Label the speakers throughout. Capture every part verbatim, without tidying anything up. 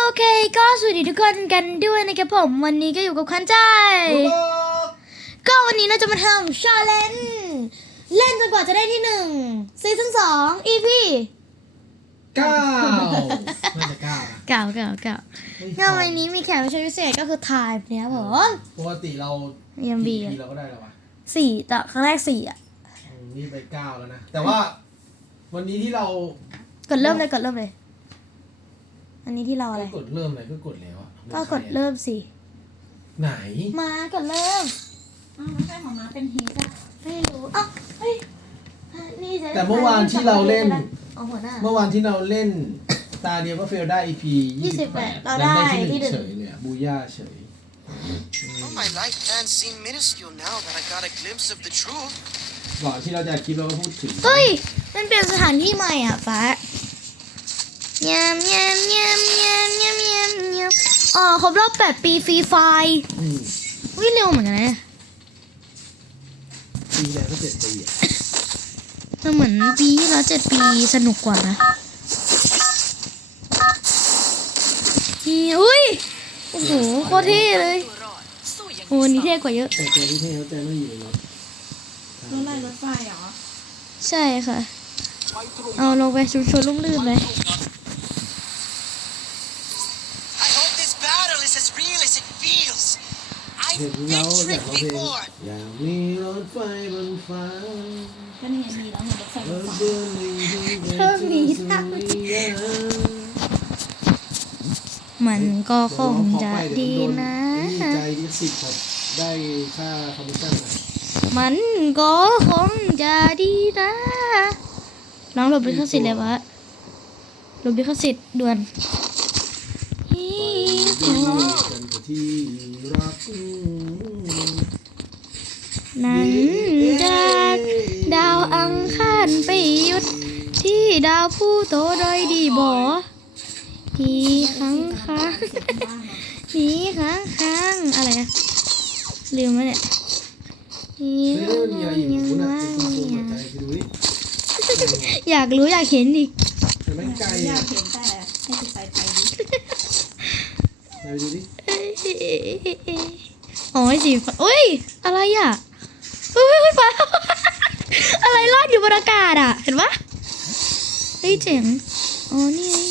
Speaker 1: โอเคก็สวัสดีทุกคนกันด้วยนะครับผมวันนี้ก็อยู่กับคันใจก็วันนี้เราจะมาทำชาเลนจ์เล่นจนกว่าจะได้ที่หนึ่งซีซั่นสอง อี พี
Speaker 2: เก้าน่าจะเก้านะ
Speaker 1: เก่าเก่าเก่าเงาวันนี้มีแขกรับเชิญพิเศษก็คือทายเนี่ยผม
Speaker 2: ปกติเรา
Speaker 1: เอ็มบี
Speaker 2: เราก็ได้แล้ววะ
Speaker 1: สี่แต่ครั้งแรกสี่อ่ะ
Speaker 2: อืมนี่ไปเก้าแล้วนะแต่ว่าวันนี้ที่เรา
Speaker 1: กดเริ่มเลยกดเริ่มเลยอันนี้ที่เราอะไร
Speaker 2: กดเริ่มอะไรก็กดแล้วอะ
Speaker 1: ก็กดเริ่มสิ
Speaker 2: ไหน
Speaker 1: มากดเริ่ม
Speaker 3: อ้าวไม่ใช่ของม้าเป็นฮีทอะ
Speaker 1: ไม่รู้อ้าวเฮ้ยนี่จะ
Speaker 2: แต่เมื่อวานที่เราเล่น
Speaker 1: เอาหัวหน้า
Speaker 2: เมื่อวานที่เราเล่นตาเดียวก็เฟลได้ อี พี ยี่สิบแปด
Speaker 1: เราได้
Speaker 2: ที่ห
Speaker 1: ที่หนึ่
Speaker 2: นึ่ง
Speaker 1: ง
Speaker 2: เฉยเลยอะบูย่าเฉย
Speaker 4: Oh, my life plans seem minuscule now that I got a glimpse of the truth.
Speaker 2: ก่อนที่เราจะคลิปเราก็พูดถึง
Speaker 1: เฮ้ยมันเปลี่ยนสถานที่ใหม่อ่ะฟ้ายำยำยำยำยำยำยำอ๋อครบรอบแปดปีฟรีไฟล์
Speaker 2: อืม
Speaker 1: วิ่งเร็วเหมือนกันนะ
Speaker 2: ปีแล้วก็เจ็ดปีอะ
Speaker 1: มันเหมือนปีที่แล้วเจ็ดปีสนุกกว่านะอุ้ยโอ้โหโคตรเท่เลยโอ้นี่เท่กว่าเยอะ
Speaker 2: แต่ตัวที่เท่เขาใจไม่อยู่ในรถ
Speaker 3: รถไล่รถไฟเหรอ
Speaker 1: ใช่ค่ะเอาลงไปชุมชนลุ่มลื่นเลย
Speaker 4: I hope this battle is as real as it feels.
Speaker 2: เห็น
Speaker 4: I've
Speaker 2: เรา
Speaker 4: been
Speaker 2: อยาก
Speaker 4: tricked
Speaker 2: เราเพลง
Speaker 4: before.
Speaker 2: อยากมีรถไฟบนฟ้า
Speaker 3: ก็นี่ไงมีแล้วไงรถไฟ
Speaker 2: ร
Speaker 3: รถ
Speaker 2: ถ
Speaker 3: ไฟ
Speaker 2: เดินหนึ่งที่เป็นสุริยะ
Speaker 1: มันก็คงจะดีนะ
Speaker 2: ดีใจที่สิบหมดได้ค่าคอมมิชชั่นนะ
Speaker 1: มันก็คงจะดีนะน้องหลบลิขสิทธิ์เลยวะหลบลิขสิทธิ์ด่วน
Speaker 2: ดีกันกับที่รัก
Speaker 1: นั้นจากดาวอังคารไปหยุดที่ดาวผู้โตโดยดีบอทีค้างค้างทีค้างค้างอะไรอะลืมแล้วเนี่ยที
Speaker 2: เฮ้ยมันมีอะไรอยู่คุณอ่ะเป็นความภูมิใจไปดูดิ
Speaker 1: อยากรู้อยากเห็นอีก
Speaker 2: แต่ไม่ไกล
Speaker 3: อยา
Speaker 2: อ่ะ
Speaker 3: กเห็นแต่ให้คุณไปไปดิ
Speaker 2: ไปดูดิ
Speaker 1: อ๋อไอ้สีฟ้าโอ้ยอะไรอ่ะเฮ้ยเฮ้ยเฮ้ยฟ้า อะไรลอดอยู่บนอากาศอ่ะเห็นปะเฮ้ยเจ๋งอ๋อนี่ไง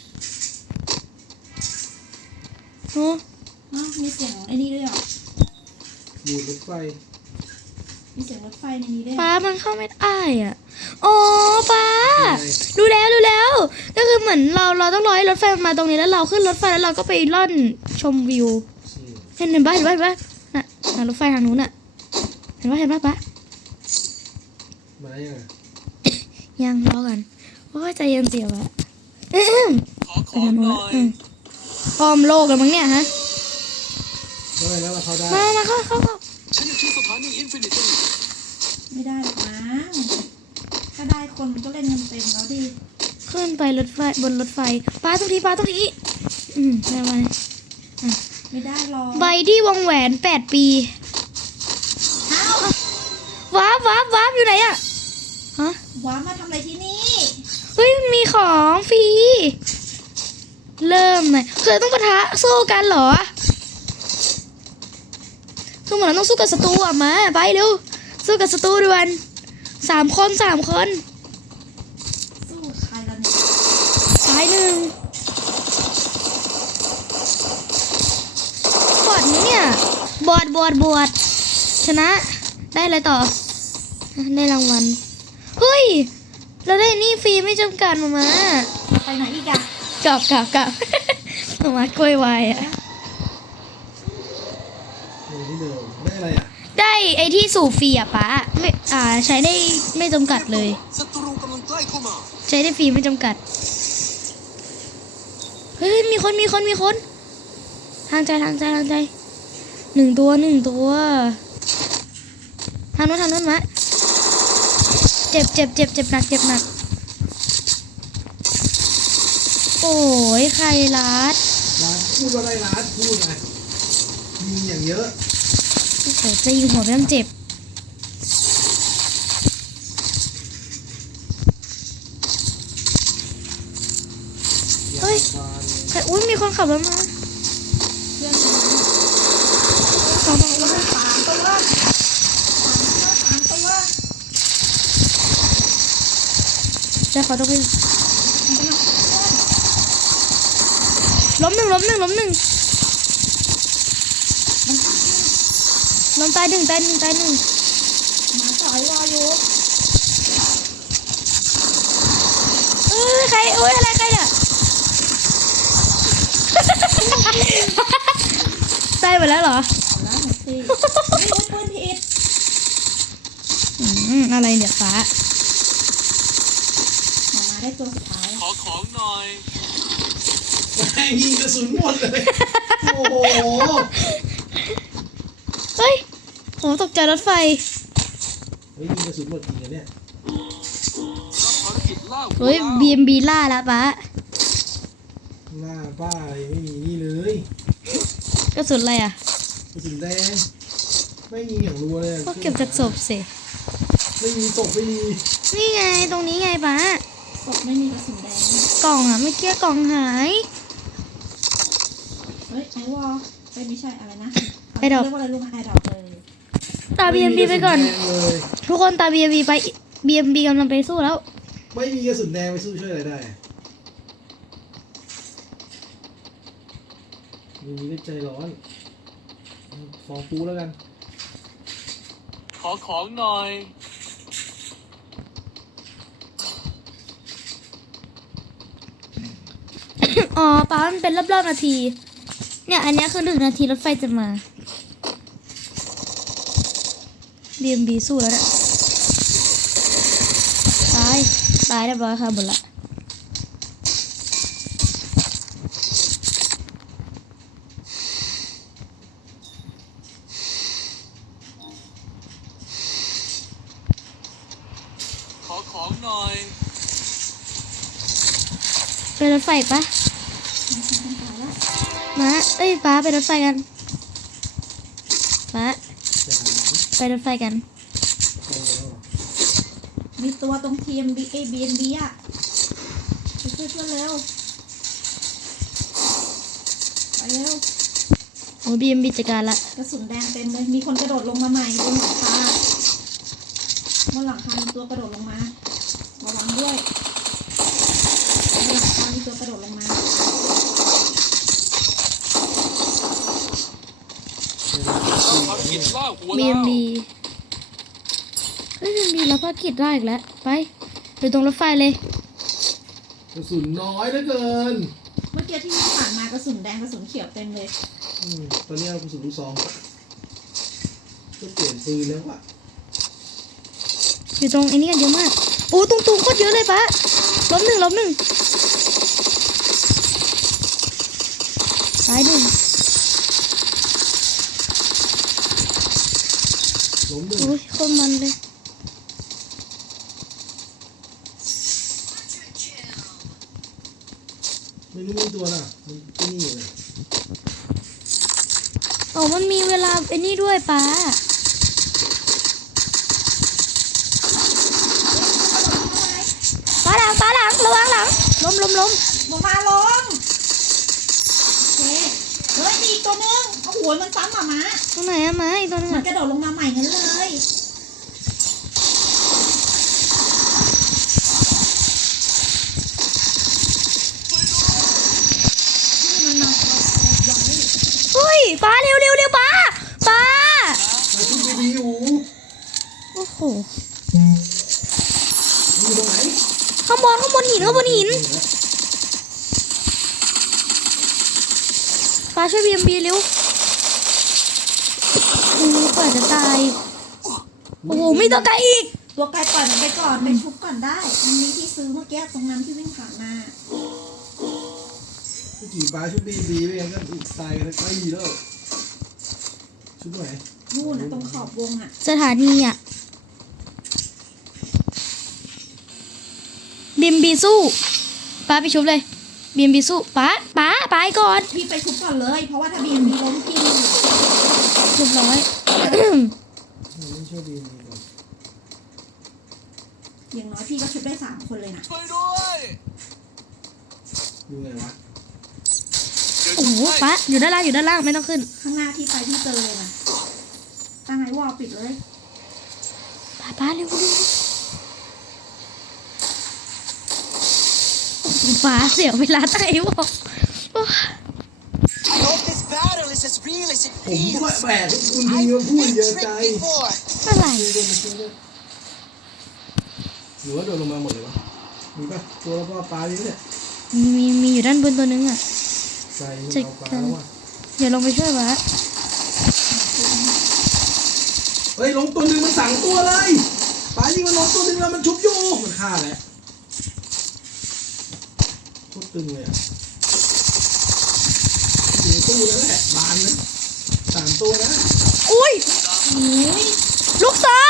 Speaker 1: โอ้
Speaker 3: อ้าวมีเสียงไอ้นี่ด้วยเหรอ
Speaker 2: ดูรถไฟ
Speaker 3: มีเสียงรถไฟในนี้ด้วย
Speaker 1: ฟ้ามันเข้าไม่ได้อ่ะอ๋อฟ้ารู้แล้วรู้แล้ว ก็คือเหมือนเราเราต้องรอให้รถไฟมาตรงนี้แล้วเราขึ้นรถไฟแล้วเราก็ไปล่อนชมวิวเห็นเห็นปะเห็นปะเห็นปะน่ะน่ะรถไฟทางนู้นน่ะเห็นปะเห็นปะปะ
Speaker 2: มาได้ยังไง
Speaker 1: ยังรอกันโอ้ยใจเย็นเสียวอะอื้อไปทางนู้นละอืมอ้อมโลกกันมั้งเนี่ยฮะ
Speaker 2: ก็เลยแล้วเราเขาได้
Speaker 1: มามาเข้าเข้าเข้า
Speaker 3: ไม่ได้หรอกมั้งถ้าได้คนมันก็เล่นกันเต็มแล้วดิ
Speaker 1: ขึ้นไปรถไฟบนรถไฟปลาตรงทีปลาตรงทีอืมได้ไหม
Speaker 3: ไม่ได้หรอก
Speaker 1: ใบที่วงแหวนแปดปีว้าบว้าบว้าบอยู่ไหนอะฮะ
Speaker 3: ว้ามาทำอะไรที่นี่
Speaker 1: เฮ้ยมันมีของฟรีเริ่มเลยคือต้องปะทะสู้กันเหรอคือเหมือนเราต้องสู้กับศัตรูอ่ะมาไปเร็วสู้กับศัตรูด่วนสามคนสามคน
Speaker 3: สู้ใครกันเนี่ย
Speaker 1: ตายหนึ่งบอดนี้เนี่ยบอดบอดบอดชนะได้อะไรต่อได้รางวัลเฮ้ยเราได้นี่ฟรีไม่จำกัดมามา
Speaker 3: ไปไหนอีกอะ
Speaker 1: กลับกลับกลับ มามากล้วยวายอ่ะ
Speaker 2: อยู่ที่เดิมได้อะไรอ่ะ
Speaker 1: ได้ไอที่สูบฟรีอ่ะป้าไม่อ่าใช้ได้ไม่จำกัดเลย
Speaker 4: ศัตรูกำลังใกล้เข้ามา
Speaker 1: ใช้ได้ฟรีไม่จำกัดเฮ้ยมีคนมีคนมีคนทางใจทางใจทางใจหนึ่งตัวหนึ่งตัวทางโน้นทางโน้นมะเจ็บเจ็บเจ็บเจ็บหนักเจ็บหนักโอ้ยใครรัด
Speaker 2: ร้านพูดว่าอะไรร้านพูดไงมีอย่างเยอะ
Speaker 1: โอ้โหจะยิงหัวไปตั้งเจ็บ
Speaker 2: เฮ้ย
Speaker 1: ใครอุ้ยมีคนขับรถมา
Speaker 3: เพื่อนมา
Speaker 1: สองสอง
Speaker 3: ตัวสามตัวสามตัว
Speaker 1: จะขอตัวไปล้มหนึ่งล้มหนึ่งล้มหนึ่งล้มตายหนึ่งตายหนึ่งตายหนึ่ง
Speaker 3: หมาจ่อยวออยู่
Speaker 1: เอ้ยใครโอ้ยอะไรใครเนี่ย ตายหมดแล้วเหรอ
Speaker 3: เอาละหนึ่งสี่ไม่รู้ปืนผิด
Speaker 1: อืมอะไรเนี่ยฟ้า
Speaker 3: หมามาได้ตัวสุดท้าย
Speaker 5: ขอของหน่อย
Speaker 2: แม่งยิงกระสุนหมดเลย โอ้โห
Speaker 1: เฮ้ยโหตกใจรถไฟ
Speaker 2: เฮ้ยยิงกระสุนหมดจริงเหรอเนี่ย
Speaker 5: รับภารกิจล่าหัว
Speaker 1: เฮ้ย
Speaker 5: ล้าน
Speaker 1: บีเอ็มบีล่าแล้วป้า
Speaker 2: หน้าบ้าอะไรไม่มีนี่เลย
Speaker 1: กระสุนอะไรอ่ะ
Speaker 2: กระสุนแดง ไม่ยิงอย่างรัวเลย
Speaker 1: ก็เก็บจากศพสิ
Speaker 2: ไม่มีศพไม่มี
Speaker 1: นี่ไงตรงนี้ไงป้า
Speaker 3: ศพไม่มีกระสุนแดง
Speaker 1: กล่องอ่ะเมื่อกี้กล่องหาย
Speaker 3: เฮ้ยไอวอลเอ้ยไม่ใช่อะไรนะ
Speaker 1: ไอดอก
Speaker 3: เรียกว่าอะไรลูกไอดอกเลย
Speaker 1: ตาบีเอ็มบีไปก่อน
Speaker 2: ม่มีระสุแดงเลย
Speaker 1: ทุกคนตาบีเอ็มบีไปบีเอ็มบีกำลังไปสู้แล้ว
Speaker 2: ไม่มีกระสุนแดงไปสู้ช่วยอะไรได้มีนี้ได้ใจร้อนฟ้องปูแล้วกัน
Speaker 5: ขอของหน่อย
Speaker 1: อ๋อป้ามันเป็นรอบๆนาที เนี่ยอันเนี้ยคือหนึ่งนาทีรถไฟจะมา บีเอ็มบีสู้แล้วเนี่ยตาย ตายเรียบร้อยค่ะหมดละ
Speaker 5: ขอของหน่อย
Speaker 1: ไปรถไฟอีกปะมาเอ้ยป้าไปรถไฟกันป้า
Speaker 2: จะหา
Speaker 1: ไปรถไฟกัน
Speaker 2: โอ้โห
Speaker 3: มีตัวตรงทีมบีเอบีเอ็นบีอ่ะไปช่วยเพื่อนเร็วไปเร็ว
Speaker 1: โอ้บีเอ็มบีจัดการละ
Speaker 3: กระสุนแดงเต็มเลยมีคนกระโดดลงมาใหม่บนหลังคาบนหลังคามีตัวกระโดดลงมาระวังด้วยบนหลังคามีตัวกระโดดลงมา
Speaker 5: รับภารกิจล่าหัว
Speaker 1: บี
Speaker 5: ล้า
Speaker 1: เอ็ม
Speaker 5: น
Speaker 1: บีเฮ้ยบีเอ็มบีรับภารกิจได้อีกแล้ว ไปอยู่ตรงรถไฟเลย
Speaker 2: กระสุนน้อยเหลือเกิน
Speaker 3: เมื่อกี้ที่วิ่งผ่านมากระสุนแดงกระสุนเขียวเต็มเลย
Speaker 2: อืมตอนนี้เอากระสุนลูกซองก็เปลี่ยนปืนแล้วอะ
Speaker 1: อยู่ตรงไอ้นี่กันเยอะมากโอ้ตรงตูโคตรเยอะเลยปะล้มหนึ่งล้มหนึ่งตายหนึ่ง
Speaker 2: ล้มหนึ่ง
Speaker 1: โอ้ยโคตรมันเลย
Speaker 2: ไม่รู้มีตัวน่ะมันที่นี่เลย
Speaker 1: โอ้มันมีเวลาไอ้นี่ด้วยป้าป้าหลังป้าหลังระวังหลังล้มล้มล้ม
Speaker 3: ลงมาลงโอเคเฮ้ยมีอีกตัวนึงเอาหัวมันซ้ำหมาม้า
Speaker 1: ตรงไหนอะมาอีกตัวนึง
Speaker 3: มัน
Speaker 1: อะ
Speaker 3: กระโดดลงมาใหม่งั้นเลยนี่มันมาเอาไว้
Speaker 1: เฮ้ยป้าเร็วเร็วเร็วป้าป้า
Speaker 2: มาชุบบีบีอยู่
Speaker 1: โอ้โห
Speaker 2: อยู่ตรงไหน
Speaker 1: ข้างบนข้างบนหินข้างบนหินป้าช่วยบีเอ็มบีเร็วโอ้ยกว่าจะตายโอ้โหมีตัวไกลอีก
Speaker 3: ตัวไกลปล่อยมันไปก่อนไปชุบก่อนได้ มันมีที่ซื้อเมื่อกี้ตรงนั้นที่วิ่งผ่านมา
Speaker 2: เมื่อกี้ปลาชุบบีบีไปยังก็ตายกันใกล้ดีแล้วชุบไหน
Speaker 3: นู่นน่ะตรงขอบวงอ่ะ
Speaker 1: สถานีอ่ะบีเอ็มบีสู้ป้าไปชุบเลยบีเอ็มบีสู้ป้าป้าไปก่อน
Speaker 3: พี่ไปชุบก่อนเลย เพราะว่าถ้าบีเอ็มบีล้มพี่
Speaker 1: เรียบร้อย
Speaker 2: ไม่ช่วยบีบีก่อน
Speaker 3: อย่างน้อยพี่ก็ชุบได้สามคนเลยนะ
Speaker 5: ช่วยด้วย
Speaker 2: อยู่ไงวะ
Speaker 1: อ้โหป้าอยู่ด้านล่างอยู่ด้านล่างไม่ต้องขึ้น
Speaker 3: ข้างหน้าที่ไปที่เจอเลยนะตั้งไอ้วอลปิดเลย
Speaker 1: ป้าป้าเร็วเร็วโอ้โหป้าเสียเวลาตั้งไอ้บอกโอ้ย
Speaker 4: I hope this battle is as real as it
Speaker 2: ผมก็
Speaker 4: feels.
Speaker 2: แปลกที่คุณดีมาพูด
Speaker 4: Been
Speaker 2: เยอะใจ
Speaker 4: tricked before.
Speaker 1: อะไร
Speaker 2: เดินมาช่วยด้วยหรือว่าโดนลงมาหมดเลยวะมีปะตัวแล้วก็ปลาดิเนี่ย
Speaker 1: มีมีมีอยู่ด้านบนตัวนึงอ่ะ
Speaker 2: ใจมันเอาปลาแล้วว่ะ
Speaker 1: เดี๋ยวลงไปช่วยป้า
Speaker 2: เฮ้ยลงตัวหนึ่งมันสั่งตัวเลยปลายิงมันลงตัวหนึ่งแล้วมันชุบอยู่มันฆ่าแหละโคตรตึงเลยอ่ะอยู่ในตู้แล้วแหละบานเลยสามตัวนะ
Speaker 1: อุ้ย
Speaker 3: อุ้ย
Speaker 1: ลูกซอง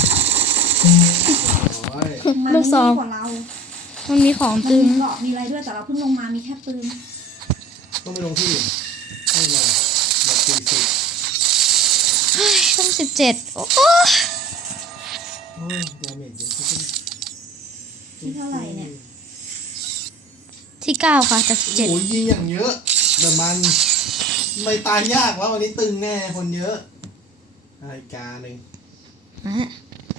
Speaker 2: โอ้ย
Speaker 3: มัน
Speaker 1: ลูกซอง
Speaker 3: กว่าเรา
Speaker 1: มันมีของ
Speaker 3: มัน
Speaker 1: ตึง
Speaker 3: มีเกราะมีอะไรด้วยแต่เราเพิ่งลงมามีแค่ปืน
Speaker 2: ต้องไปลงที่อื่นให้มาแบบสี่สิบ
Speaker 1: เฮ้ยต้องสิบเจ็ดโอ้โห
Speaker 2: โอ้ยดาเมจเยอะขึ้น
Speaker 3: ที่เท่าไหร่เนี่ย
Speaker 1: ที่เก้าค่ะจากสิบเจ็ด
Speaker 2: โอ้ยยิงอย่างเยอะแต่มันไม่ตายยากแล้ววันนี้ตึงแน่คนเยอะรายการหนึ่ง
Speaker 1: อ่ะ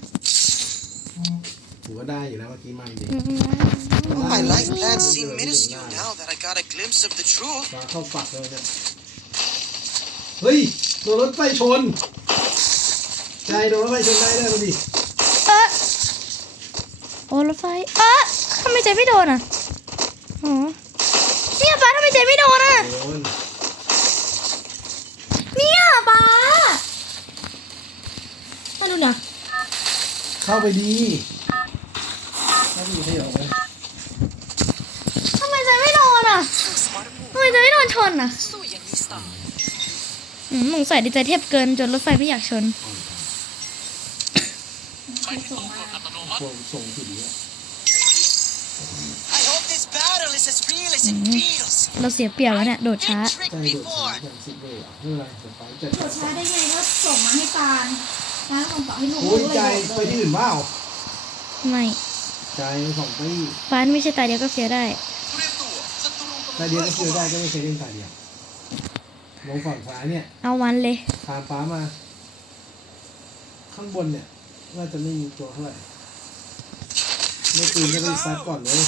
Speaker 2: ถือว่าได้อยู่แล้วเมื่อกี้มันดี
Speaker 4: All my life plans seem minuscule now that I got a glimpse of the truth.
Speaker 2: ปลาเข้าฝักเลยเนี่ยเฮ้ยโดนรถไฟชนใจโดนรถไฟชนได้ด้วยมาดิ
Speaker 1: เอ๊ะโอ้รถไฟเอ๊ะทำไมใจไม่โดนอ่ะอ๋อเนี่ยป้าทำไมใจไม่โดนอ่ะ
Speaker 2: โดน
Speaker 1: เนี่ยป้ามาดูหน่อย
Speaker 2: เข้าไปดีเข้าไปดีขยับไป
Speaker 1: ทำไมใจไม่โดนอ่ะทำไมใจไม่โดนชนอ่ะอืมสงสัยดีใจเทพเกินจนรถไฟไม่อยากชน
Speaker 5: ไปที่ตู้กดอัตโนมัติ
Speaker 2: ส่งส่งผิดอีกแล้ว
Speaker 4: I hope this battle is as real as it feels.
Speaker 1: เราเสียเปรียบแล้วเนี่ยโดดช้า
Speaker 4: Been
Speaker 2: ใจ
Speaker 4: tricked
Speaker 2: โดดช้า
Speaker 4: before.
Speaker 2: อย่างสิบเลยอ่ะไม่เป็นไรเดี๋ยวไปจัด
Speaker 3: โดดช้าได้ไงก็ส่งมาให้ตาลตาลส่งต่อให้ลูก
Speaker 2: โอ้ย
Speaker 3: ลูก
Speaker 2: ใจ
Speaker 3: เลยโด
Speaker 2: ไป
Speaker 3: ด
Speaker 2: ที่อื่นเปล่า
Speaker 1: ไม่
Speaker 2: ใจสองปี
Speaker 1: ป้าไม่ใช่ตายเดียวก็เสียได้
Speaker 4: เตรียมตัวศัตรูกำ
Speaker 2: ตา
Speaker 4: ลัง
Speaker 2: เดียว
Speaker 4: ไล่
Speaker 2: ก็
Speaker 4: เข้า
Speaker 2: เชื่อได้
Speaker 4: มา
Speaker 2: ก็ไม่เคยเล่นตาเดียวลงฝั่งซ้ายเนี่ย
Speaker 1: เอาวันเลย
Speaker 2: พาฟ้ามา ข้างบนเนี่ยน่าจะไม่มีตัวเท่าไหร่ไม่ปืนก็ไปซัดก่อนเลย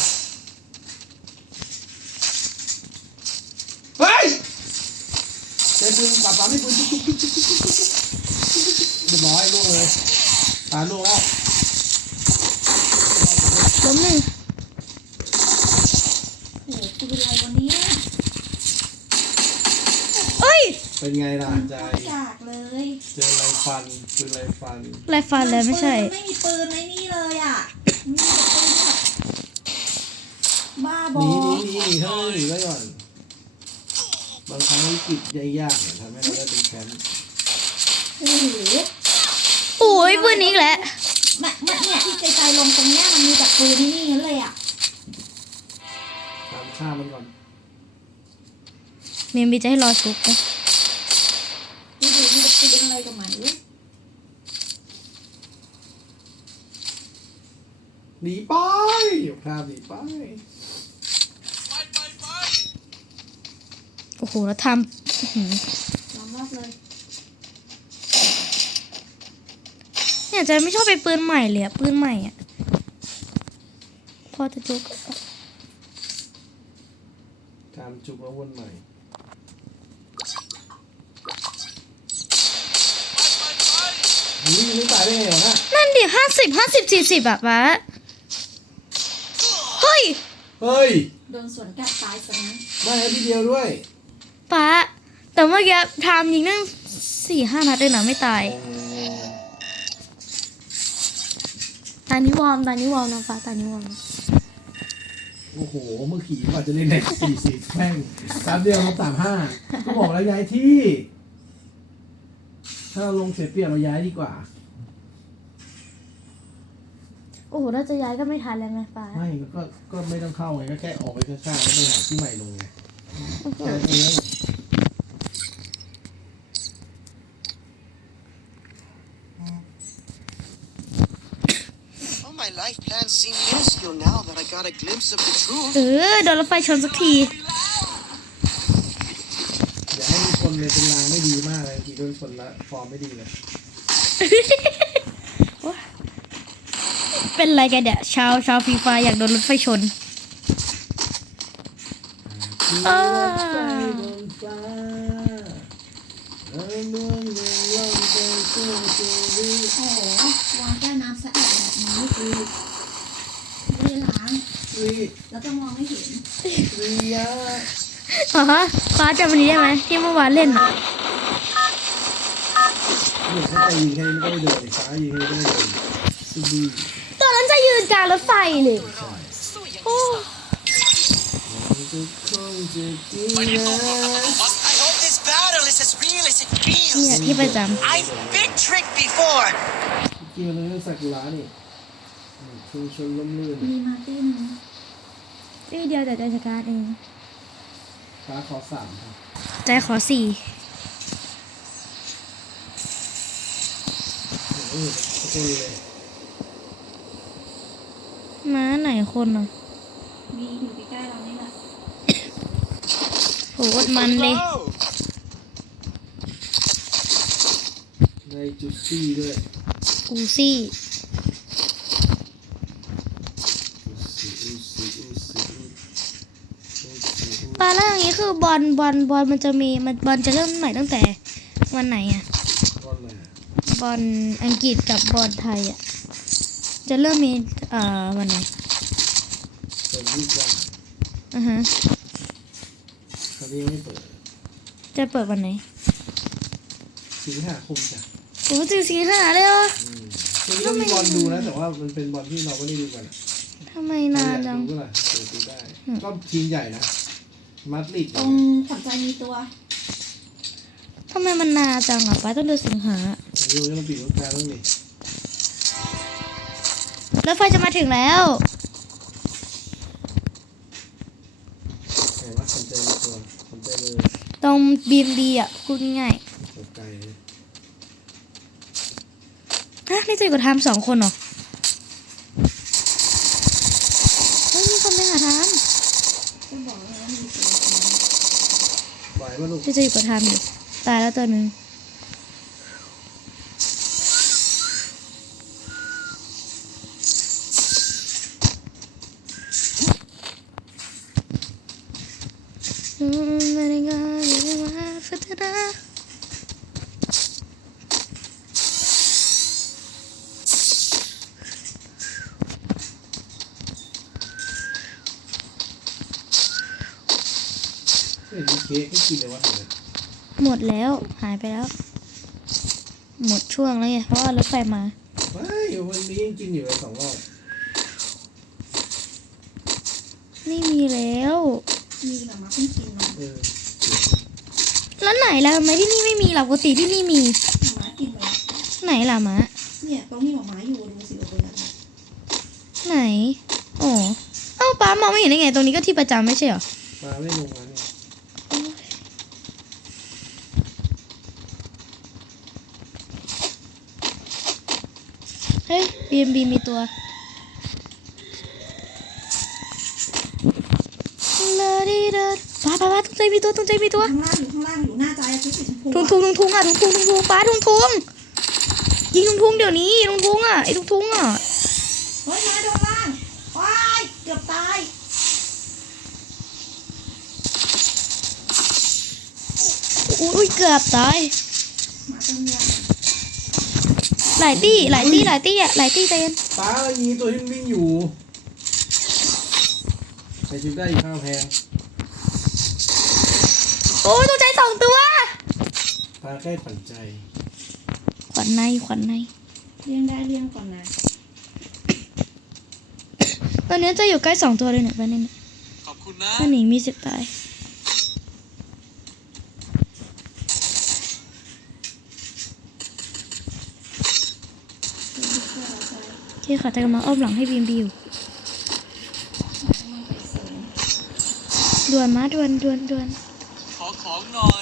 Speaker 2: เฮ้ยเต็มปืนปาฟ้าไม่ปืนจุ๊บจุ๊บจุ๊บจุ๊บจุ๊บจุ๊บเรียบร้อยล่วงเลยตาล่วงแล้ว
Speaker 1: ล้มหนึ่ง
Speaker 3: โอ้โหปืนอะไรวันนี้
Speaker 1: เอ้ย
Speaker 2: เป็นไงล่ะใจ
Speaker 3: จากเลย
Speaker 2: เจออะไรฟันปืนอะไรฟัน
Speaker 1: ลายฟันแล้วไม่ใช่
Speaker 3: นไม่มีปืนในนี่เลยอ่ะมีแต่ปืนแบบบ้าบ
Speaker 2: ห
Speaker 3: อ
Speaker 2: นีหนีหนีหนีเท่านั้นหนีไว้ก่อนบางครั้งวิกฤตยากๆเนี่ยทำให้เราได้เป็นแชมป์
Speaker 3: โอ้โห
Speaker 1: โอ้ยปืนนี้อีกแล้ว
Speaker 3: แม่แม่เนี่ยที่ใจใจลงตรงเนี้ยมันมีแต่ปืนนี่นี่เลยอ่ะ
Speaker 2: ตามฆ่ามันก่อน
Speaker 1: เมมบีจะให้รอชุบนะ
Speaker 3: ดูดูมีแต่ปืนอะไรกับไหน
Speaker 2: หนีไปอยู่ภาพหนีไป
Speaker 5: ไปไปไป
Speaker 1: โอ้โหแล้วทำอื้อหือย
Speaker 3: อมรับเลย
Speaker 1: เนี่ยใจไม่ชอบไปปืนใหม่เลยอะปืนใหม่อะพอจะจุก
Speaker 2: ตามจุกแล้ววนใหม่
Speaker 5: ไปไป
Speaker 2: นี่ไม่ตายได้ไงวะน่ะ
Speaker 1: นั่นดิห้าสิบห้าสิบสี่สิบอะป้าเฮ้ย
Speaker 2: เฮ้ย
Speaker 3: โดนสวนกลับตายซะงั้น
Speaker 2: ได้แล้วทีเดียวด้วย
Speaker 1: ป้าแต่เมื่อกี้ทามยิงนั่งสี่ห้านัดเลยนะไม่ตาย
Speaker 2: โอ้โห
Speaker 1: ตานี้วอร์มตานี้วอร์มนะป้าตานี้วอร์มนะ
Speaker 2: โอ้โหเมื่อขี่กว่าจะเล่นได้สี่สิบแม่งสามเดียวลงสามห้าก็บอกแล้วย้ายที่ ถ้าเราลงเสียเปรียบเราย้ายดีกว่า
Speaker 1: โอ้โหถ้าจะย้ายก็ไม่ทันแล้วไงป้า
Speaker 2: ไม่ก็ก็ไม่ต้องเข้าไงก็แค่ออกไปข้างๆแล้วไปหาที่ใหม่ลงไงแค่นั้นเอง
Speaker 4: All my life plans seem minuscule now that I got a glimpse of the truth.
Speaker 1: เออโดนรถไฟชนสักที
Speaker 2: เลยเป็นลางไม่ดีมากเลยกี่โดนชนแล้วฟอร์มไม่ดีเลย
Speaker 1: เป็นไรกันเนี่ยชาวชาวฟรีไฟอยากโดนรถไฟชน
Speaker 2: ขี่รถไฟบนฟ้าเอาเมืองยังล่องไปสู่ชีวิต
Speaker 3: โอ้โหวางแก้วน้ำสะอาดแบบนี้คือไม่ได้ล้าง
Speaker 2: วิ
Speaker 3: แล้วก็มองไม่เห็น
Speaker 2: วิยะ
Speaker 1: อ๋อฟ้าจำวันนี้ได้ไหมที่เมื่อวานเล่นอ่ะ
Speaker 2: หนูเขาไปยิงให้ไม่ได้โดนฟ้ายิงให้ไม่ได้โดนสุดี
Speaker 1: ตอนนั้นจะยืนกลางรถไฟเลยโอ้
Speaker 2: มันก็คงจะดีนะ
Speaker 4: I hope this battle is as real as it
Speaker 1: เนี่ย
Speaker 4: feels.
Speaker 1: ที่ประจ
Speaker 4: I've been tricked before.
Speaker 2: เกี่ยวกับเรื่องสักุระนี่ชุมชนล้มลื่น
Speaker 3: มีมาร์ติน
Speaker 1: ำที่เดียวแต่ใจสการเอง
Speaker 2: ฟ้าขอสามครับ
Speaker 1: ใจขอสี่
Speaker 2: โอ้โหตะโกนเลย
Speaker 1: ม้าไหนคนอ่ะ
Speaker 3: มีอยู่ใกล้ๆเรานี่แหละ
Speaker 1: โหอดมันเลย
Speaker 2: ในจุดซี่ด้วย
Speaker 1: อูซี่
Speaker 2: อุสิอุสิอุสิอุสิอุ
Speaker 1: ปลาแล้วอย่างนี้คือบอลบอลบอลมันจะมีมันบอลจะเริ่มใหม่ตั้งแต่วันไหนอ่ะ
Speaker 2: ก้อนอะไร
Speaker 1: บอลอังกฤษกับบอลไทยอ่ะ จะเริ่มมีเอ่อวันไหน
Speaker 2: เป็นรูปร่าง
Speaker 1: อือฮะ
Speaker 2: คราวนี้ยังไม่เปิด
Speaker 1: จะเปิดวันไหน
Speaker 2: สิงหาคมจ้ะ
Speaker 1: โอ้จริงสิงหาเลยเหรอ
Speaker 2: วันนี้ก็มีบอลดูนะแต่ว่ามันเป็นบอลที่เราไม่ได้ดูกันอะ
Speaker 1: ทำไม
Speaker 2: ใคร
Speaker 1: นาน
Speaker 2: อยาก
Speaker 1: จัง
Speaker 2: ดูก็ล่ะเปิดดูได้ ก็ทีมใหญ่นะมาดริด
Speaker 3: ตรงขวัญใจมีตัว
Speaker 1: ทำไมมันนานจังอ่ะป้าต้องเดือนสิงหา
Speaker 2: เดี๋ยวจะมาปิดรถการแล้วนี่
Speaker 1: รถไฟจะมาถึงแล้ว
Speaker 2: ไหนว่าสนใจในตัวสนใจเลย
Speaker 1: ตรงบีมบีอ่ะพูดง่าย
Speaker 2: สนใจเลย
Speaker 1: ๆฮะนี่จะอยู่กับไทม์สองคนเหรอเฮ้ยมีคนไปหาไทม์
Speaker 3: จะบอกเลยว่ามีตัว
Speaker 2: ไหวมาลูก
Speaker 1: ที่จะอยู่กับไทม์อยู่ตายแล้วตัวหนึ่งอืมไม่ได้งานไม่ว่าฟัตนา
Speaker 2: ไม่เห็นมีเค้กให้กินเลยวะเห็นไหม
Speaker 1: หมดแล้วหายไปแล้ว หมดช่วงแล้วไงเพราะว่ารถไฟมา
Speaker 2: ไม่วันนี้ยังกินอยู่เลยสองรอบ
Speaker 1: ไม่มีแล้ว
Speaker 3: มีแบบมาเพิ่งกินมา
Speaker 2: เออ
Speaker 1: แล้วไหนล่ะทำไมที่นี่ไม่มีล่ะปกติที่นี่มี
Speaker 3: หมากินไปแล้ว
Speaker 1: ไหนล่ะมะ
Speaker 3: เนี่ยตรงที่หมาหมาอยู่ดูสิว่าเป็นอะไร
Speaker 1: ไหนอ๋อเอ้าป้ามองไม่เห็นได้ไง ตรงนี้ก็ที่ประจำไม่ใช่เหรอ
Speaker 2: ปลาไม่ลงมาเนี่ย
Speaker 1: เฮ้ยบีเอ็มบีมีตัวลาดีดาป้าป้าป้าตรงใจมีตัวตรงใจมีตัว
Speaker 3: ข้างล่างอยู่ข้างล่างอยู่หน้าใจอะชุดสีชมพู
Speaker 1: ทุงทุงทุงทุงอ่ะทุงทุงทุงทุงป้าทุงทุงยิงทุงทุงเดี๋ยวนี้ทุงทุงอ่ะไอ้ทุงทุงอ่ะ
Speaker 3: เฮ้ยมาโดนล่างว้ายเกือบตาย
Speaker 1: อุ้ยเกือบตาย
Speaker 3: หมาตัวเมีย
Speaker 1: หลายตี้หลายตี้หลายตี้อ่ะหลายตี้ใจเย็น
Speaker 2: ปลาอะไรนี้ตัวที่มันวิ่งอยู่ใส่ชุดได้อีกข้าวแพง
Speaker 1: โอ้ยตัวใจสองตัว
Speaker 2: ปลาใกล้ขวัญใจ
Speaker 1: ขวัญในขวัญใน
Speaker 3: เลี้ยงได้เลี้ยงก่อนนะ
Speaker 1: ตอนนี้จะอยู่ใกล้สองตัวเลยเนี่ยประเด็น
Speaker 5: ขอบคุณนะ
Speaker 1: ถ้าหนีมีสิบตาย
Speaker 3: เพื่อเราใจ
Speaker 1: โอเคค่ะแต่กำลังอ้อมหลังให้บีมบีอยู่
Speaker 3: มันไปเสริม
Speaker 1: ด่วนมาด่วนด่วนด่วน
Speaker 5: ขอของหน่อย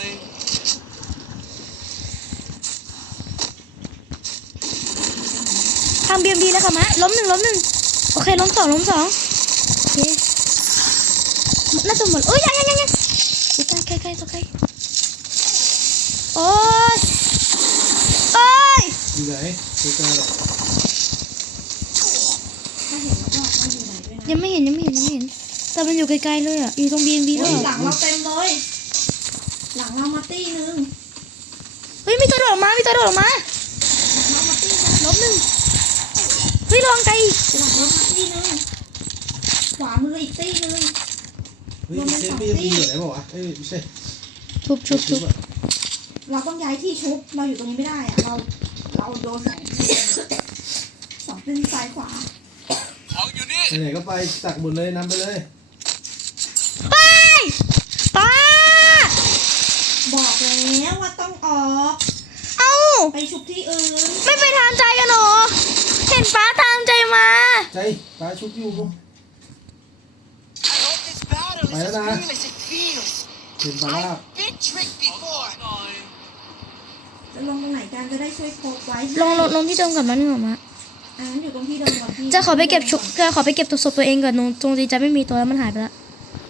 Speaker 1: ทางบีมบีแล้วค่ะมะล้มหนึ่งล้มหนึ่งโอเคล้มสองล้มสองโอเคน่าจะหมดเอ้ยยังยังยังยังใกล้ใกล้ใกล้ใกล้
Speaker 2: อยู่ไหนใกล้ๆหรอก
Speaker 3: ถ้าเห็นแล้วบอกว่าอยู่ไหนด้วยนะ
Speaker 1: ยังไม่เห็นยังไม่เห็นยังไม่เห็น แต่มันอยู่ไกลๆเลยอ่ะ อยู่ตรงบีเอ็นบีด้
Speaker 3: เฮ้
Speaker 1: วย
Speaker 3: ย
Speaker 1: อะ
Speaker 3: หลังเราเต็มเลย หลังเรามาตี้นึง
Speaker 1: เฮ้ยมีตัวโดดออกมา มีตัวโดดออกมา
Speaker 3: หลังเรามาตี้นึง
Speaker 1: ลบหนึ่งเฮ้ยลองไกลอีก
Speaker 3: หลังเรามาตี้นึงขวามืออีกตี้นึง
Speaker 2: เฮ้ยเซฟบีมีอยู่ไหนบอกวะเอ้ยไม่ใช่
Speaker 1: ชุบชุบชุบ
Speaker 2: อะ
Speaker 3: เราต้องย้ายที่ชุบ เราอยู่ตรงนี้ไม่ได้อะเราเราโดนสองสองเป็นซ้ายขวา
Speaker 5: ของอยู่นี่
Speaker 2: ไหนๆก็ไปตักหมดเลยนำไปเลย
Speaker 1: ไปป้า
Speaker 3: บอกแล้วว่าต้องออก
Speaker 1: เอ้า
Speaker 3: ไปชุบที่อื่น
Speaker 1: ไม่ไปทางใจกันเหรอ เห็นป้าตามใจมา
Speaker 2: ใจปลาชุบอยู่
Speaker 4: I hope this battle is as
Speaker 2: Mayroon na.
Speaker 4: real as it feels.
Speaker 2: เห็นปลาลาบ
Speaker 4: I've been tricked
Speaker 5: ขอของ
Speaker 4: before.
Speaker 5: หน่อย
Speaker 3: จะลงตรงไหนกันจะได้ช่วยโคกไว้
Speaker 1: ลงลงลงที่เดิมกับน้องหนึ่งออกมา
Speaker 3: อันนั้นอยู่ตรงที่เดิมก่อนที่
Speaker 1: จะขอไปเก็บชุบจะขอไปเก็บตัวศพตัวเองก่อนตรงตรงดีใจไม่มีตัวแล้วมันหายไปแล้ว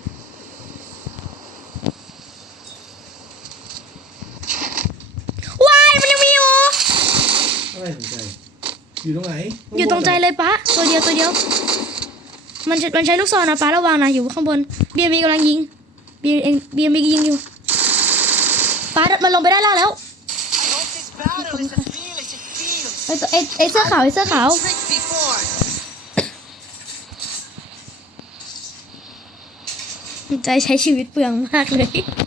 Speaker 1: ว้ายมันยังมีอยู่
Speaker 2: อะไรของใจอยู่ตรงไหน
Speaker 1: อยู่ตรงใจเลยป้าตัวเดียวตัวเดียว มันจะมันใช้ลูกซองนะป้าระวังนะอยู่ข้างบนเบียร์มีกำลังยิงเบียร์เองเบียร์มียิงอยู่ป้ามันลงไปได้านล่างแล้ว
Speaker 4: I hope this battle is as real as it feels.
Speaker 1: ไอตัวไอไอเสื้อขาวไอเสื้อขาว
Speaker 4: I've been tricked before.
Speaker 1: ใจใช้ชีวิตเปลืองมากเลย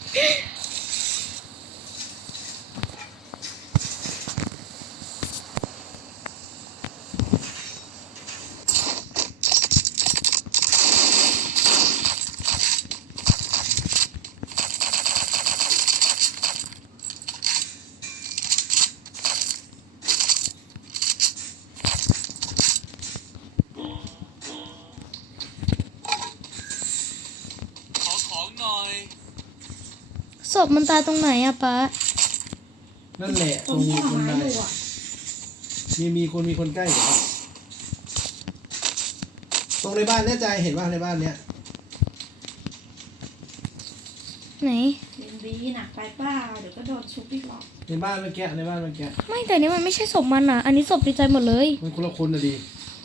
Speaker 5: ขอของหน่อย
Speaker 1: ศพมันตายตรงไหนอะป้า
Speaker 2: นั่นแหละ
Speaker 3: ต
Speaker 2: ต
Speaker 3: ร
Speaker 2: รง ง
Speaker 3: ที่
Speaker 2: มี
Speaker 3: หน่อ
Speaker 2: คน
Speaker 3: ไม้
Speaker 2: ได้
Speaker 3: อยู่อ่ะ
Speaker 2: มีมีคนมีคนใกล้อยู่ครับตรงในบ้านแน่ใจเห็นว่าในบ้านเนี้ย
Speaker 1: ไหน
Speaker 3: เรียนบีหนักไปเปล่าเดี๋ยวก็โดนชุบอีกหรอก
Speaker 2: ในบ้านเมื่อกี้ในบ้านเมื่อกี้
Speaker 1: ไม่แต่นี่มันไม่ใช่ศพมันอะอันนี้ศพดีใจหมดเลย
Speaker 2: มันคนละคนน่ะดี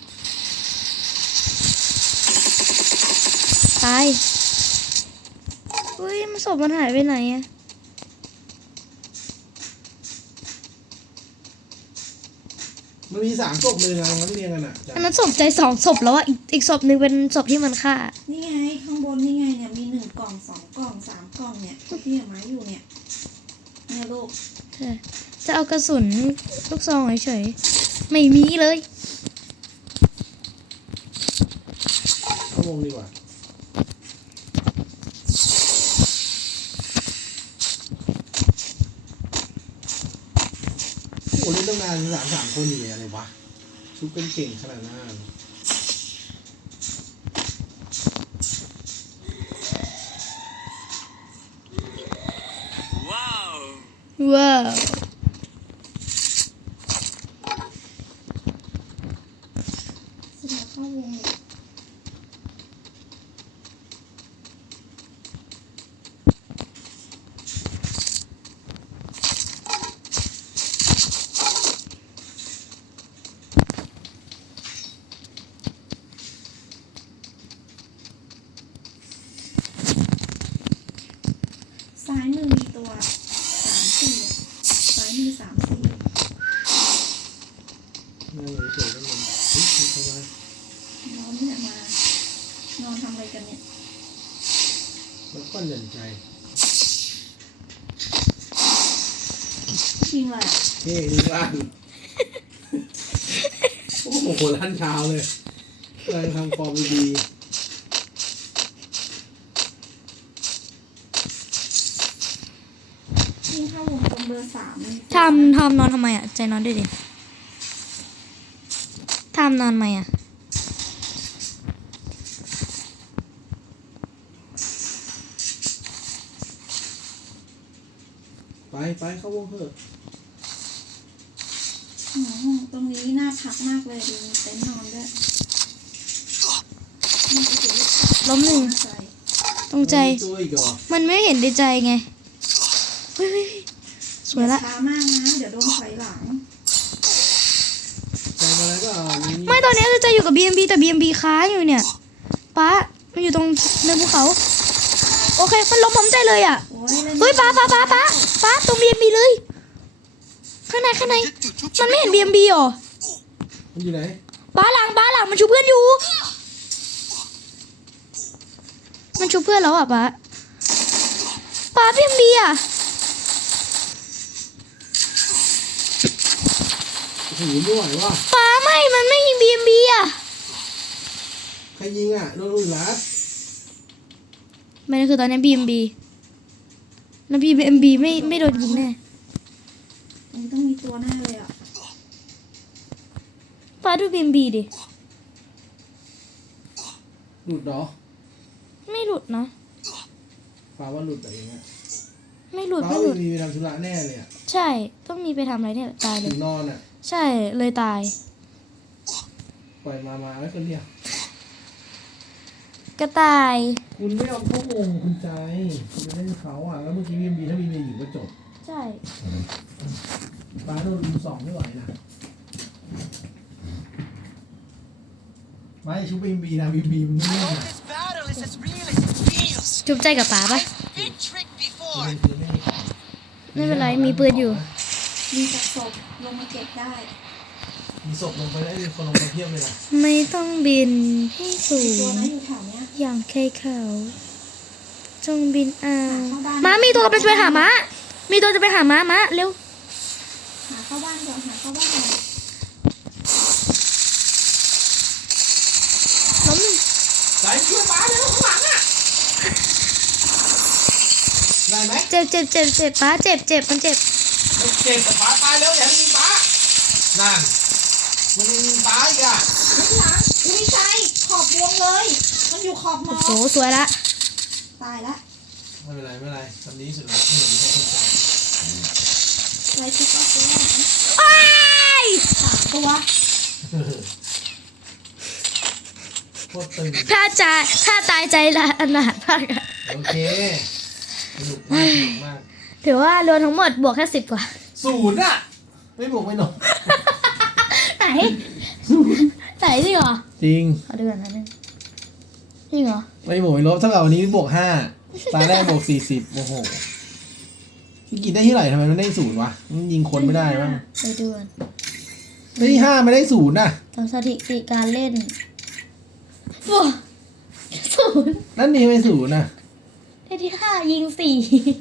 Speaker 1: ตายเฮ้ยมันศพมันหายไปไหนอะ
Speaker 2: มันมีสามศพเลยนะงั้นเรียงกันอ่ะจ้ะ
Speaker 1: อันนั้นศพใจสองศพแล้วอะอีกอีกศพหนึ่งเป็นศพที่มันฆ่า
Speaker 3: นี่ไงข้างบนนี่ไงเนี่ยมีหนึ่งกล่องสองกล่องสามกล่องเนี่ยที่หน่อไม้อยู่เนี่ยเนี่ยลูก
Speaker 1: ใช่จะเอากระสุนลูกซองเฉยๆไม่มีเลย
Speaker 2: เข้าวงดีกว่าโอ้โหเล่นตั้งนานสามสามคนอยู่เนี่ยอะไรวะชุบกันเก่งขนาดนั้น
Speaker 5: ว้าว
Speaker 1: ว้าว
Speaker 3: สุดท้ายเข้าวงเลย ซ้ายมือมีตัวสามสี่ซ้ายมือสามสี่
Speaker 2: นั่งอยู่เฉยๆนั่นเองเฮ้ยมีคนมา
Speaker 3: น้องเนี่ยมานอนทำอะไรกันเนี่ย
Speaker 2: แล้วก็เดินใจ
Speaker 3: ยิงอะไรอ่ะ
Speaker 2: เฮ้ยนี่ร้านโอ้โหร้านเช้าเลยกำลังทำฟอร์มดี
Speaker 3: ยิงเข้าวงตรงเบอร์สาม
Speaker 1: ทำทำนอนทำไมอะใจนอนด้วยดิทำนอนไหมอะ
Speaker 2: ไปไปเข้าวงเถอะ
Speaker 3: อืมตรงนี้น่าพักมากเลยดูมีเต็นท์นอนด้วยนี่ก็คือลูกค้า
Speaker 1: ล้มหนึ่ง
Speaker 3: ใจ
Speaker 1: ตรงใจ
Speaker 2: มีตัวอีกเหรอ
Speaker 1: มันไม่เห็นในใจไงเฮ้ยเฮ้ยเฮ้ยสวยละ
Speaker 3: ช้ามากนะ เดี๋ยวโดนไฟหลัง
Speaker 2: ำอะไรก็นี่
Speaker 1: ไม่ตอนนี้จะอยู่กับ บี เอ็ม บี แต่ บี เอ็ม บี ค้างอยู่เนี่ยป้ามันอยู่ตรงเนินภูเขาโอเคมันล้มพร้อมใจเลยอ่ะ
Speaker 3: โอ้ยล่น
Speaker 1: เฮ้ยป้าป้าป้าป้าป้าตรง บี เอ็ม บี เลยข้างในข้างในมันไม่เห็น บี เอ็ม บี หรอ
Speaker 2: มันอยู่ไหน
Speaker 1: ป้าหลังป้าหลังมันชูเพื่อนอยู่ มันชูเพื่อนแล้วอ่ะป้าป้า บี เอ็ม บี อ่ะ
Speaker 2: โอ้โหไม่ไหวว่ะ
Speaker 1: ป้าไม่มันไม่มี บี เอ็ม บี อ่ะ
Speaker 2: ใครยิงอ่ะโดนอื่นรัด
Speaker 1: ไม่นั่นคือตอนนี้ บี เอ็ม บี แล้ว บี เอ็ม บี ไม่ไม่โดนยิงแน่
Speaker 3: มันต้องมีตัวหน้าเลยอ่ะ
Speaker 1: ป้าดู บี เอ็ม บี ดิ
Speaker 2: หลุดเหรอ
Speaker 1: ไม่หลุดนะ
Speaker 2: ฟ้าว่าหลุดแต่อย่างเงี้ย
Speaker 1: ไม่หลุด
Speaker 2: ฟ้า
Speaker 1: ไม่หลุด
Speaker 2: มีไปทำธุระแน่เลยอ่ะ
Speaker 1: ใช่ ต้องมีไปทำอะไรเนี่ยตายเล
Speaker 2: ถึ
Speaker 1: ย
Speaker 2: งนอนอ่ะ
Speaker 1: ใช่เลยตาย
Speaker 2: ปล่อยมามาไว้คนเดียว
Speaker 1: กระต่าย
Speaker 2: คุณไม่เอาเข้าวงคุณใจคุณไปเล่นเขาอ่ะแล้วเมื่อกี้มีบีถ้ามีเมียอยู่ก็จบ
Speaker 1: ใช่
Speaker 2: ฟ้าโดนลุมสองไม่ไหวนะไม่ชุบบีบีนะบีบีมันไม่
Speaker 4: I
Speaker 2: เล่น
Speaker 4: hope
Speaker 2: อ่ะ
Speaker 4: this battle is as real as it feels.
Speaker 1: จุบใจกับป๋าปะ
Speaker 4: I've been tricked before.
Speaker 1: ไม่เป็นไรมีปืนอยู่
Speaker 3: มีจากศพลงมาเก็บได้
Speaker 2: มีศพลงไปได้มีคนลงมาเทียบเลยนะ
Speaker 1: ไม่ต้องบินให้สู
Speaker 3: ตัว
Speaker 1: ง
Speaker 3: นั้นอยู่แถวเนี้ย
Speaker 1: อย่างใครเขาจงบินเอา
Speaker 3: เข้าบ้าน
Speaker 1: ม้ามีตัวกำลังจะไปหาม้า มีตัวจะไปหาม้าม้าเร็ว
Speaker 3: หาเข้าบ้านก่อนหาเข้าบ้านก่อน
Speaker 1: ล้มหนึ่ง
Speaker 2: สายช่วยฟ้าเลยข้างหลังอ่ะได้ไหม
Speaker 1: เจ็บเจ็บเจ็บเจ็บป้าเจ็บเจ็บมันเจ็บ
Speaker 2: ไม่เจ็บแต่ฟ้าตายแล้วอย่าให้ยิงฟ้านั่นมันยังยิงฟ้าอีกอ่ะ
Speaker 3: ข้างหลังอุ้ยใจขอบวงเลย มันอยู่ขอบหมอ
Speaker 1: โอ้โหสวยละ
Speaker 3: ตายละ
Speaker 2: ไม่เป็นไรไม่เป็นไรตอนนี้สุดแล้วไม่เห็นมีใครสนใจ
Speaker 3: ไรทุกข์ก็ตัว
Speaker 1: อ้าย
Speaker 3: สามตัว
Speaker 2: โคตรตึง
Speaker 1: ถ้าใจถ้าตายใจละอนาถมากอะ
Speaker 2: โอเคสนุกมากสนุกมาก
Speaker 1: ถือว่ารวมทั้งหมดบวกแค่สิบกว่า
Speaker 2: ศูนย์อ่ะไม่บวกไม่ลบ
Speaker 1: ไหนไหนจริงเหรอ
Speaker 2: จริง
Speaker 1: ขอดูก่อนนะนึงจริงเหรอ
Speaker 2: ไม่บวกไม่ลบเท่ากับวันนี้บวกห้าตาแรกบวกสี่สิบโอ้โหที่กินได้ที่ไหนทำไมมันได้ศูนย์วะมันยิงคนไม่ได้บ้าง
Speaker 1: ไปดูก่อน
Speaker 2: ได้ที่ห้าไม่ได้ศูนย์น่ะ
Speaker 1: ทำสถิติการเล่นโอ้ศูนย์
Speaker 2: นั่นนี่ไม่ศูนย์น่ะ
Speaker 1: ได้ที่ห้ายิงสี่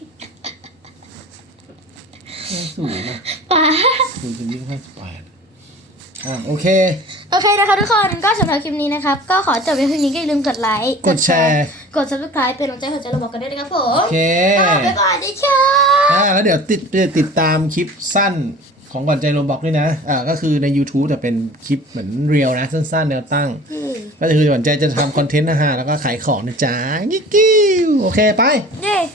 Speaker 2: ไม่ศูนย์น่ะ
Speaker 1: ป๋า
Speaker 2: ศูนย์ถึงยิงห้าสิบแปดอ่ะโอเค
Speaker 1: โอเคนะคะทุกคนก็สำหรับคลิปนี้นะครับ ก็ขอจบเพียงเท่านี้ก็อย่าลืมกดไลค์
Speaker 2: กดแชร์
Speaker 1: กด subscribe เป็นกำลังใจให้ใจเราบอกกันด้วยนะครับผม
Speaker 2: โอเค
Speaker 1: ลาไปก่อนดิค่ะ
Speaker 2: อ่าแล้วเดี๋ยวติดเดี๋ยวติดตามคลิปสั้นของก่อนใจโรบอกด้วยนะ อ่าก็คือใน YouTube แต่เป็นคลิปเหมือนเรียวนะ สั้นๆแนวตั้ง
Speaker 1: อืม
Speaker 2: ก็คือก่อนใจจะทำคอนเทนต์อาหารแล้วก็ขายของนะจ๊ะกิ๊กกิ้วโอเคไป
Speaker 1: เย้